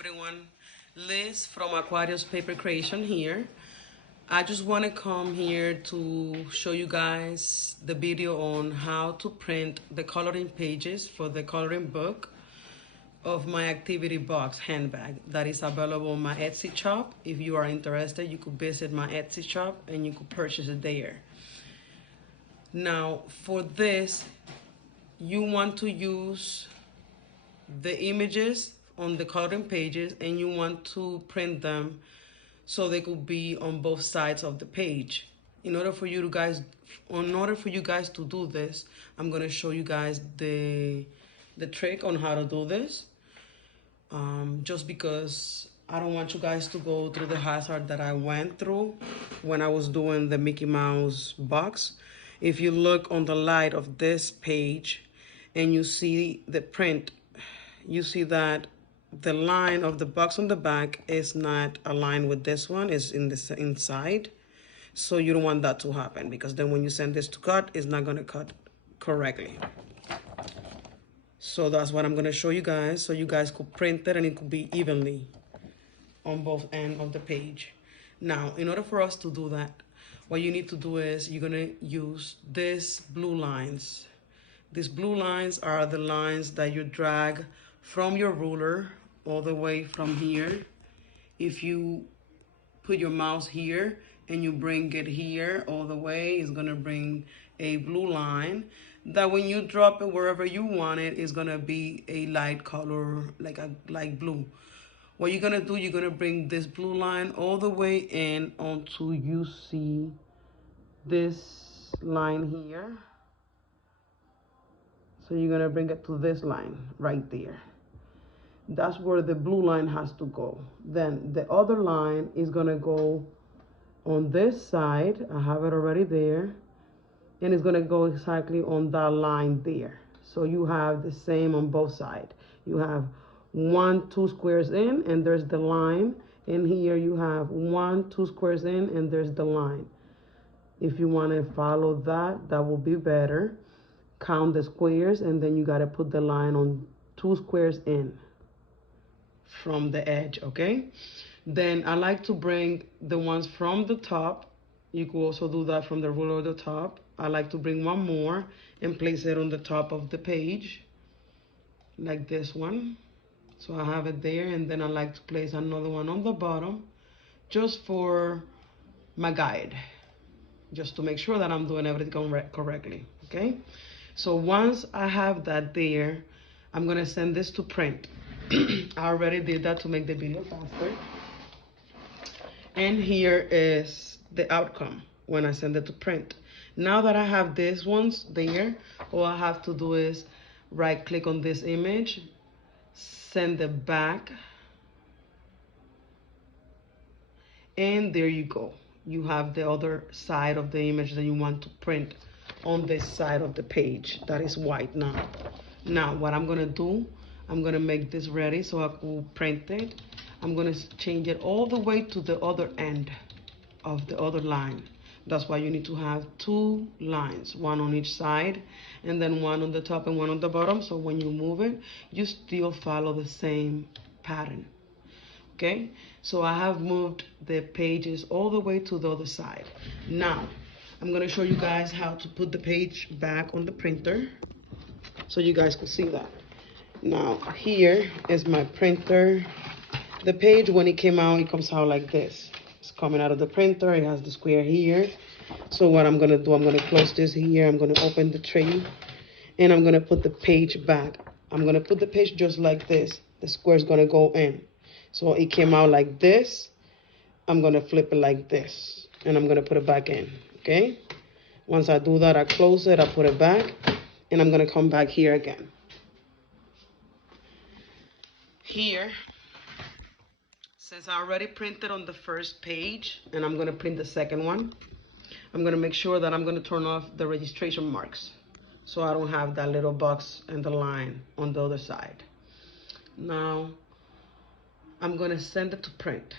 everyone. Liz from Aquarius Paper Creation here. I just want to come here to show you guys the video on how to print the coloring pages for the coloring book of my activity box handbag that is available on my Etsy shop. If you are interested, you could visit my Etsy shop and you could purchase it there. Now, for this, you want to use the images on the coloring pages and you want to print them so they could be on both sides of the page. In order for you guys to do this, I'm going to show you guys the trick on how to do this. Just because I don't want you guys to go through the hazard that I went through when I was doing the Mickey Mouse box. If you look on the light of this page and you see the print, you see that the line of the box on the back is not aligned with this one, it's in the inside. So you don't want that to happen, because then when you send this to cut, it's not going to cut correctly. So that's what I'm going to show you guys, so you guys could print it and it could be evenly on both ends of the page. Now, in order for us to do that, what you need to do is you're going to use these blue lines. These blue lines are the lines that you drag from your ruler all the way from here. If you put your mouse here and you bring it here all the way, it's gonna bring a blue line that when you drop it wherever you want it, is gonna be a light color, like a light blue. What you're gonna do, you're gonna bring this blue line all the way in until you see this line here. So you're gonna bring it to this line right there. That's where the blue line has to go. Then the other line is gonna go on this side. I have it already there. And it's gonna go exactly on that line there. So you have the same on both sides. You have 2 squares in and there's the line. And here you have 2 squares in and there's the line. If you wanna follow that, that will be better. Count the squares and then you gotta put the line on 2 squares in from the edge, okay? Then I like to bring the ones from the top. You could also do that from the ruler of the top. I like to bring one more and place it on the top of the page, like this one. So I have it there, and then I like to place another one on the bottom, just for my guide, just to make sure that I'm doing everything correctly, okay? So once I have that there, I'm gonna send this to print. I already did that to make the video faster. And here is the outcome when I send it to print. Now that I have these ones there, all I have to do is right click on this image, send it back, and there you go. You have the other side of the image that you want to print on this side of the page that is white now. Now what I'm gonna do, I'm gonna make this ready so I can print it. I'm gonna change it all the way to the other end of the other line. That's why you need to have 2 lines, one on each side, and then one on the top and one on the bottom. So when you move it, you still follow the same pattern. Okay, so I have moved the pages all the way to the other side. Now, I'm gonna show you guys how to put the page back on the printer so you guys can see that. Now, here is my printer. The page, when it came out, it comes out like this. It's coming out of the printer, it has the square here. So what I'm gonna do, I'm gonna close this here, I'm gonna open the tray, and I'm gonna put the page back. I'm gonna put the page just like this. The square is gonna go in. So it came out like this. I'm gonna flip it like this, and I'm gonna put it back in, okay? Once I do that, I close it, I put it back, and I'm gonna come back here again. Here, since I already printed on the first page, and I'm gonna print the second one, I'm gonna make sure that I'm gonna turn off the registration marks so I don't have that little box and the line on the other side. Now, I'm gonna send it to print.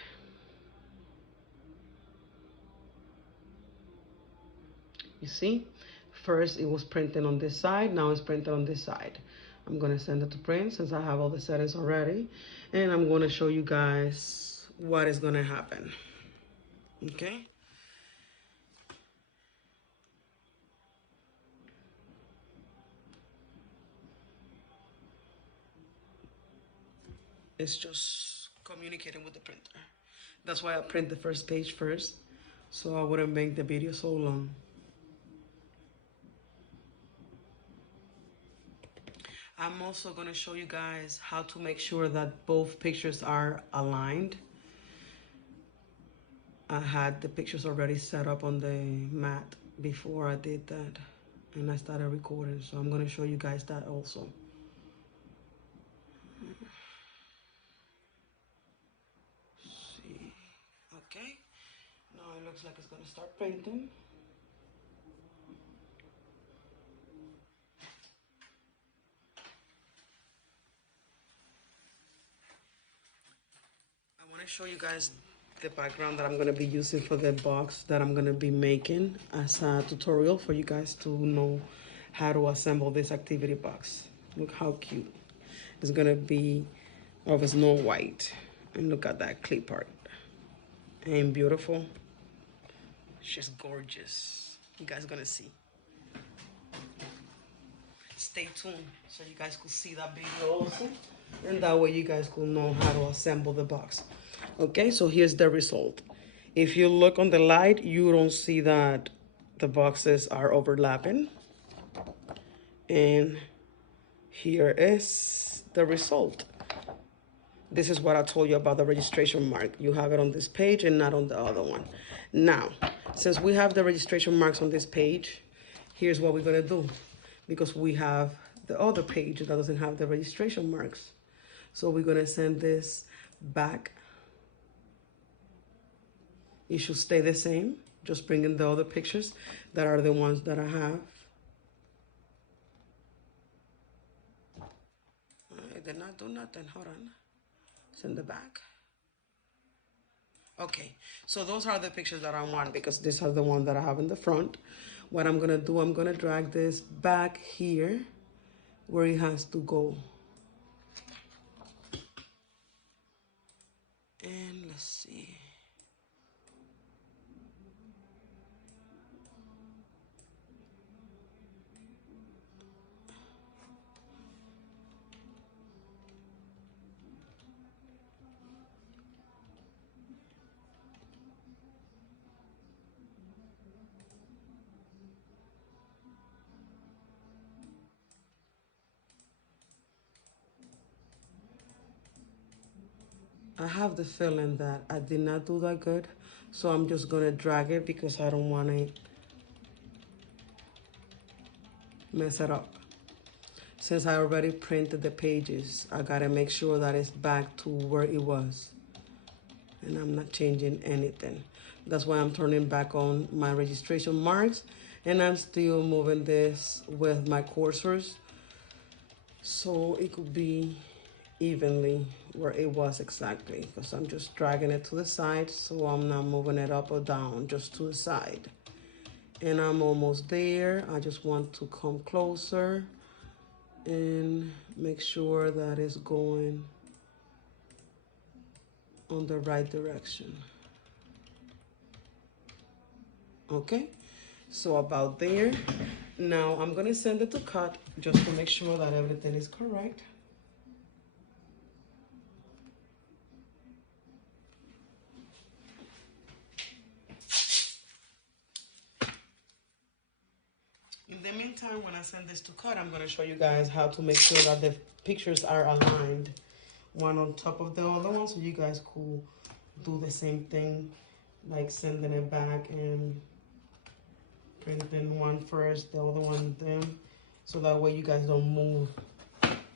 You see, first it was printed on this side, now it's printed on this side. I'm gonna send it to print since I have all the settings already, and I'm gonna show you guys what is gonna happen. Okay. It's just communicating with the printer. That's why I print the first page first, so I wouldn't make the video so long. I'm also going to show you guys how to make sure that both pictures are aligned. I had the pictures already set up on the mat before I did that, and I started recording, so I'm going to show you guys that also. See. Okay, now it looks like it's going to start printing. I want to show you guys the background that I'm going to be using for the box that I'm going to be making as a tutorial for you guys to know how to assemble this activity box. Look how cute. It's going to be of Snow White. And look at that clip art. Ain't beautiful? She's gorgeous. You guys going to see. Stay tuned so you guys could see that video also. And that way you guys could know how to assemble the box. Okay, so here's the result. If you look on the light, you don't see that the boxes are overlapping. And here is the result. This is what I told you about the registration mark. You have it on this page and not on the other one. Now, since we have the registration marks on this page, here's what we're gonna do. Because we have the other page that doesn't have the registration marks. So we're gonna send this back. It should stay the same. Just bring in the other pictures that are the ones that I have. It did not do nothing. Hold on. Send it back. Okay, so those are the pictures that I want because this is the one that I have in the front. What I'm gonna do, I'm gonna drag this back here where it has to go. And let's see. I have the feeling that I did not do that good, so I'm just gonna drag it because I don't want to mess it up. Since I already printed the pages, I gotta make sure that it's back to where it was. And I'm not changing anything. That's why I'm turning back on my registration marks, and I'm still moving this with my cursors so it could be evenly where it was exactly, because I'm just dragging it to the side, so I'm not moving it up or down, just to the side. And I'm almost there. I just want to come closer and make sure that it's going on the right direction. Okay, so about there. Now I'm gonna send it to cut just to make sure that everything is correct. In the meantime, when I send this to cut, I'm gonna show you guys how to make sure that the pictures are aligned, one on top of the other one, so you guys could do the same thing, like sending it back and printing one first, the other one then, so that way you guys don't move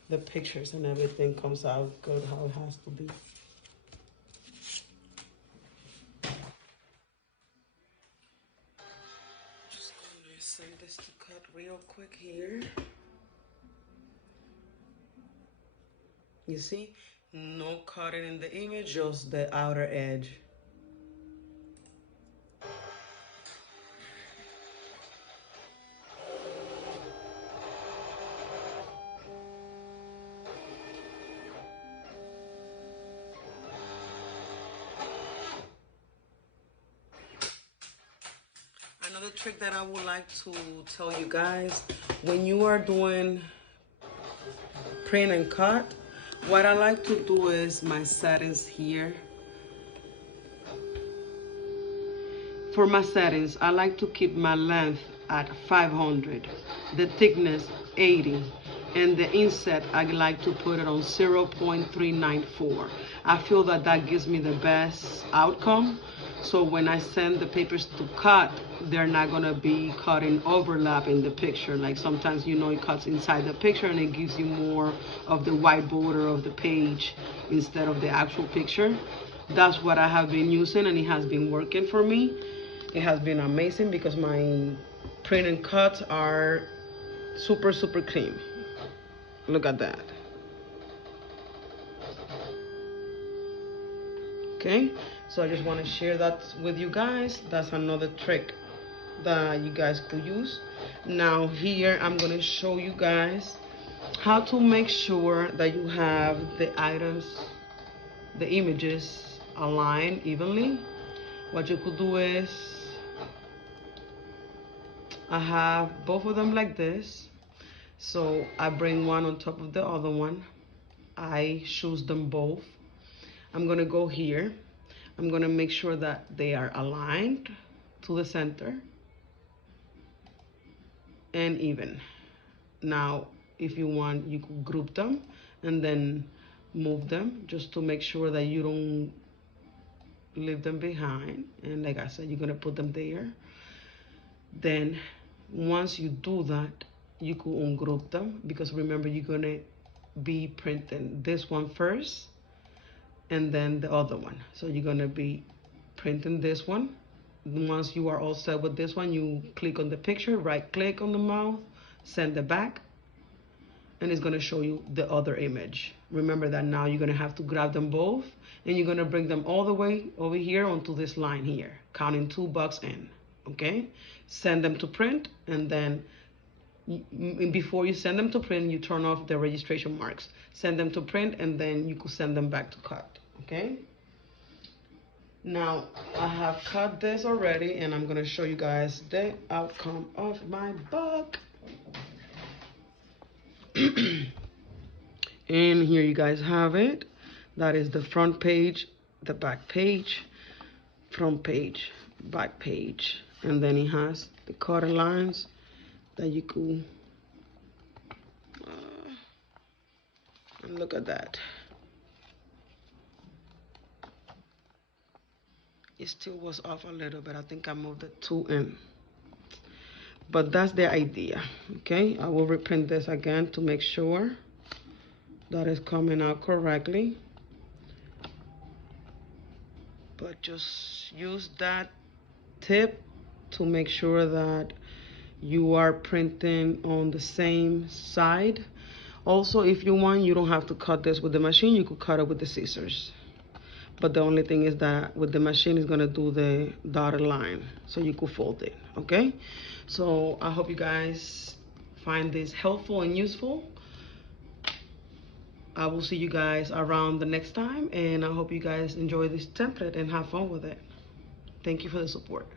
the pictures and everything comes out good how it has to be. Just gonna send this to cut real quick here. You see, no cutting in the image, just the outer edge. Another trick that I would like to tell you guys, when you are doing print and cut, what I like to do is my settings here. For my settings, I like to keep my length at 500, the thickness 80, and the inset I like to put it on 0.394. I feel that that gives me the best outcome. So when I send the papers to cut, they're not gonna be cut in overlap in the picture. Like sometimes, you know, it cuts inside the picture and it gives you more of the white border of the page instead of the actual picture. That's what I have been using and it has been working for me. It has been amazing because my print and cuts are super, super clean. Look at that. Okay, so I just want to share that with you guys. That's another trick that you guys could use. Now here I'm going to show you guys how to make sure that you have the items, the images aligned evenly. What you could do is, I have both of them like this, so I bring one on top of the other one. I choose them both. I'm gonna go here. I'm gonna make sure that they are aligned to the center and even. Now, if you want, you could group them and then move them just to make sure that you don't leave them behind. And like I said, you're gonna put them there. Then once you do that, you could ungroup them, because remember, you're gonna be printing this one first and then the other one. So you're gonna be printing this one. Once you are all set with this one, you click on the picture, right click on the mouth, send it back, and it's gonna show you the other image. Remember that now you're gonna have to grab them both and you're gonna bring them all the way over here onto this line here, counting 2 bucks in. Okay, send them to print, and then before you send them to print, you turn off the registration marks. Send them to print, and then you could send them back to cut. Okay, now I have cut this already, and I'm gonna show you guys the outcome of my book. And here you guys have it. That is the front page, the back page, front page, back page, and then it has the color lines that you could and look at that. It still was off a little bit. I think I moved the 2 in, but that's the idea. Okay, I will reprint this again to make sure that is coming out correctly, but just use that tip to make sure that you are printing on the same side. Also, if you want, you don't have to cut this with the machine. You could cut it with the scissors, but the only thing is that with the machine is gonna do the dotted line, so you could fold it. Okay, so I hope you guys find this helpful and useful. I will see you guys around the next time, and I hope you guys enjoy this template and have fun with it. Thank you for the support.